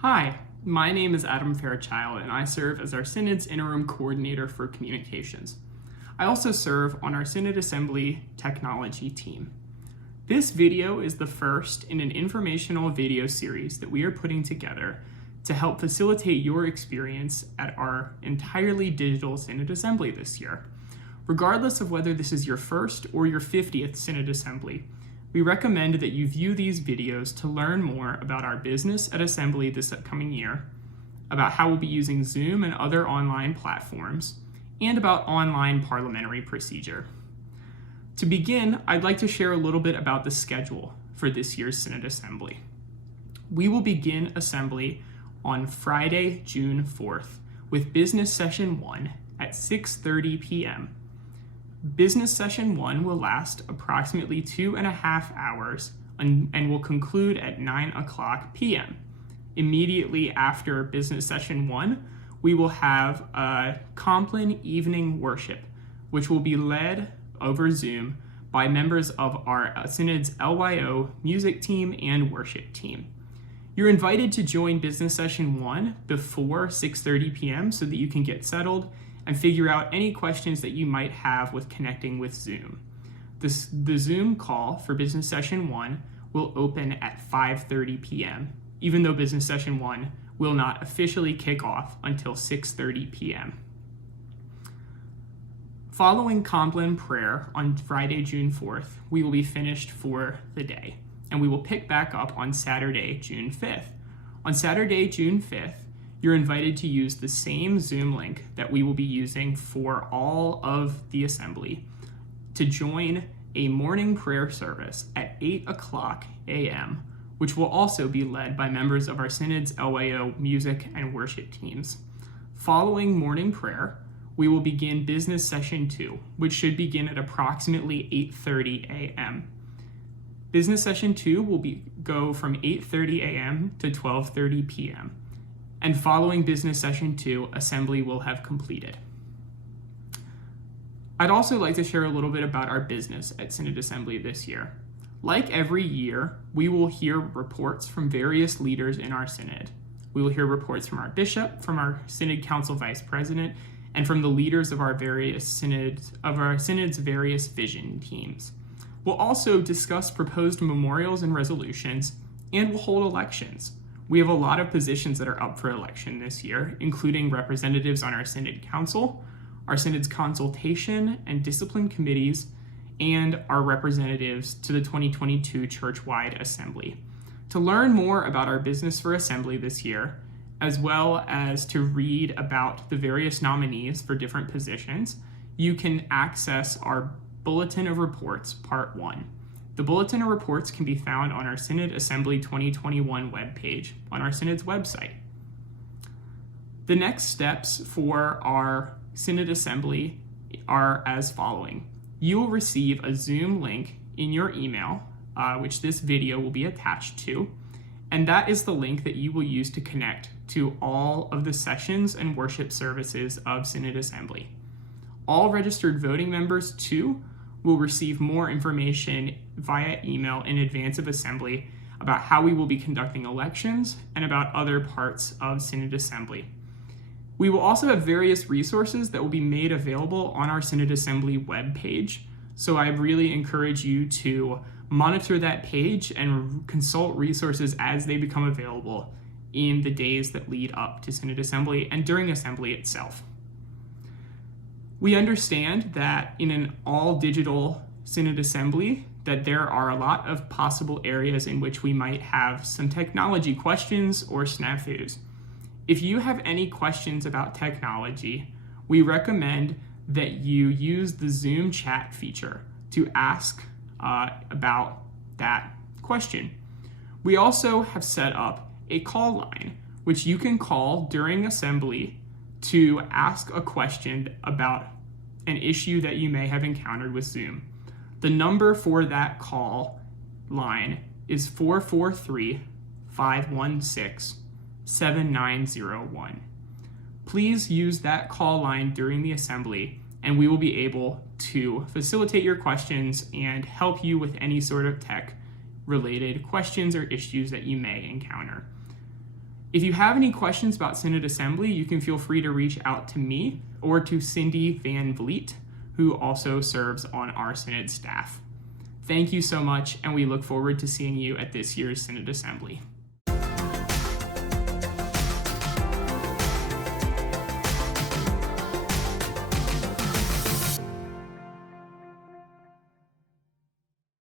Hi, my name is Adam Fairchild, and I serve as our Synod's Interim Coordinator for Communications. I also serve on our Synod Assembly technology team. This video is the first in an informational video series that we are putting together to help facilitate your experience at our entirely digital Synod Assembly this year. Regardless of whether this is your first or your 50th Synod Assembly, we recommend that you view these videos to learn more about our business at Assembly this upcoming year, about how we'll be using Zoom and other online platforms, and about online parliamentary procedure. To begin, I'd like to share a little bit about the schedule for this year's Synod Assembly. We will begin Assembly on Friday, June 4th, with Business Session 1 at 6:30 p.m. Business Session 1 will last approximately 2.5 hours and will conclude at 9 o'clock p.m. Immediately after Business Session 1, we will have a Compline Evening Worship, which will be led over Zoom by members of our Synod's LYO music team and worship team. You're invited to join Business Session 1 before 6:30 p.m. so that you can get settled and figure out any questions that you might have with connecting with Zoom. The Zoom call for Business Session 1 will open at 5:30 p.m., even though Business Session 1 will not officially kick off until 6:30 p.m. Following Compline prayer on Friday, June 4th, we will be finished for the day, and we will pick back up on Saturday, June 5th. On Saturday, June 5th, you're invited to use the same Zoom link that we will be using for all of the assembly to join a morning prayer service at 8 o'clock a.m., which will also be led by members of our Synod's LYO music and worship teams. Following morning prayer, we will begin Business Session 2, which should begin at approximately 8:30 a.m. Business Session 2 will go from 8:30 a.m. to 12:30 p.m. And following Business Session 2, Assembly will have completed. I'd also like to share a little bit about our business at Synod Assembly this year. Like every year, we will hear reports from various leaders in our Synod. We will hear reports from our bishop, from our Synod Council Vice President, and from the leaders of our Synod's various vision teams. We'll also discuss proposed memorials and resolutions, and we'll hold elections. We have a lot of positions that are up for election this year, including representatives on our Synod Council, our Synod's consultation and discipline committees, and our representatives to the 2022 Church-wide Assembly. To learn more about our business for Assembly this year, as well as to read about the various nominees for different positions, you can access our Bulletin of Reports, Part 1. The Bulletin of Reports can be found on our Synod Assembly 2021 webpage on our Synod's website. The next steps for our Synod Assembly are as following. You will receive a Zoom link in your email, which this video will be attached to, and that is the link that you will use to connect to all of the sessions and worship services of Synod Assembly. All registered voting members, too, will receive more information via email in advance of Assembly about how we will be conducting elections and about other parts of Synod Assembly. We will also have various resources that will be made available on our Synod Assembly webpage, so I really encourage you to monitor that page and consult resources as they become available in the days that lead up to Synod Assembly and during Assembly itself. We understand that in an all-digital Synod Assembly that there are a lot of possible areas in which we might have some technology questions or snafus. If you have any questions about technology, we recommend that you use the Zoom chat feature to ask about that question. We also have set up a call line, which you can call during Assembly to ask a question about an issue that you may have encountered with Zoom. The number for that call line is 443-516-7901. Please use that call line during the Assembly, and we will be able to facilitate your questions and help you with any sort of tech-related questions or issues that you may encounter. If you have any questions about Synod Assembly, you can feel free to reach out to me or to Cindy Van Vliet, who also serves on our Synod staff. Thank you so much, and we look forward to seeing you at this year's Synod Assembly.